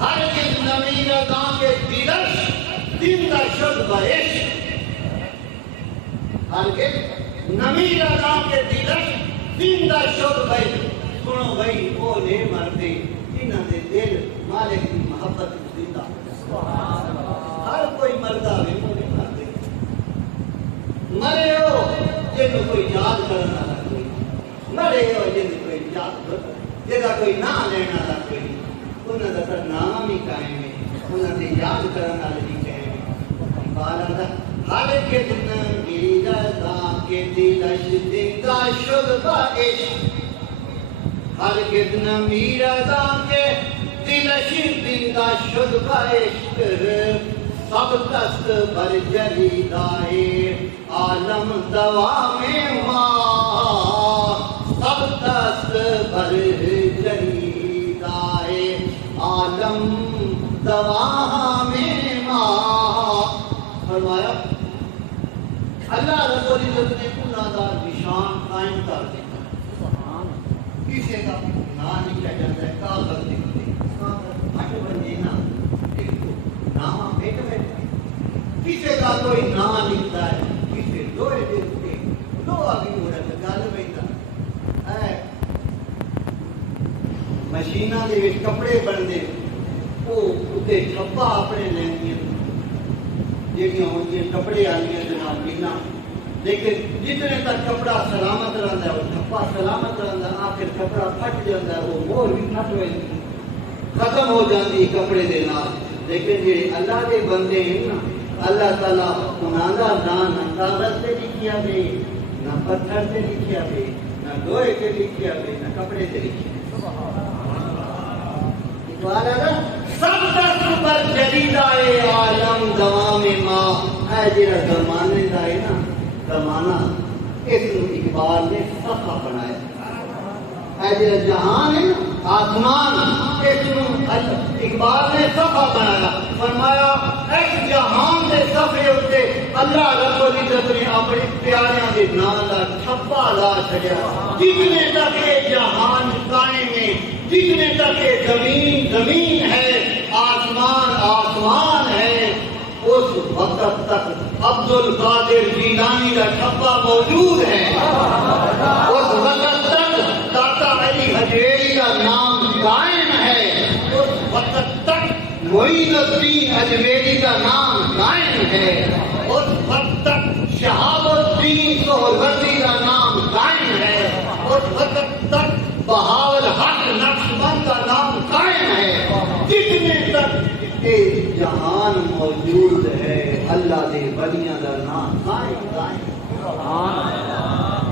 ہر کس نمی رضا کے دلش زندہ شد بعشق، ہر کس نمی رضا کے دلش زندہ شد بعشق۔ سنو بھائی وہ نے مردے جنہاں دے دل مالک کی محبت زندہ، ہر کوئی مردہ بھی وہ نہیں مردے مرے ہو جن کوئی یاد کرنا نہ کوئی، مرے ہو جن کوئی یاد کرنا جدا کوئی نہ لینا نہ کوئی، انہاں دا نام ہی قائم ہے، انہاں دے یاد کرنا لگی قائم ہے۔ بالا دا ہر کتنا میرا دا کے دلش زندہ شد بعشق، ہر کتنا میرا دا کے دلش زندہ شد بعشق، سب دست بر جریدائے عالم دوام ماں، سب دست بر جریدائے عالم دوام ماں۔ فرمایا اللہ رب العزت نے انہاں دا نشان قائم کر دیا، کسی کا نام لکھا جاتا ہے کاغذ لکھتے ہٹ بندے نا نام بیٹھ بیٹھ، کسی کا کوئی نام لکھتا ہے، کسی لوہے دیکھتے لو ابھی ہو رہا ہے گل بیٹھا مشینہ دے وچ کپڑے بنتے وہ اتنے چھپا اپنے لینیاں جہاں ہوتی کپڑے آنی جناب مینا، لیکن جتنے تک کپڑا سلامت رہتا ہے وہ چھپا سلامت رہتا ہے، آخر کپڑا پھٹ جاتا ہے وہ مور بھی پھٹ ہوئی ختم ہو جاتی کپڑے دے نال۔ لیکن جی اللہ کے بندے ہیں نا، اللہ تعالیٰ انہاں دا نام نہ کاغذ سے لکھیا دے، نہ پتھر سے لکھیا دے، نہ لوہے سے لکھیا دے، نہ کپڑے سے لکھیا دے۔ سب دست پر جریدائے عالم دوام ماں، اے جڑا زمانے دا ہے نا زمانہ، اس کو اقبال نے صفحہ بنایا، اے جڑا جہان ہے نا آسمان، اس کو اقبال نے صفحہ بنایا۔ فرمایا اس جہان دے صفحے اتے اللہ رب العزت نے اپنے پیاریاں دے نام دا چھپا لا چھڑیا، جتنے تک یہ جہان قائم ہے، جتنے تک یہ زمین زمین ہے، آسمان آسمان ہے، اس وقت تک عبد القادر جیلانی کا چھپا موجود ہے، اس وقت تک داتا علی حجویری کا نام قائم ہے، اس وقت تک معین الدین اجمیری کا نام قائم ہے، اس وقت تک شہاب الدین سہروردی کا نام قائم ہے، اس وقت تک بہاول حق نقشبند کا نام قائم ہے، جتنے تک جہان موجود ہے اللہ دے ولیاں دا نام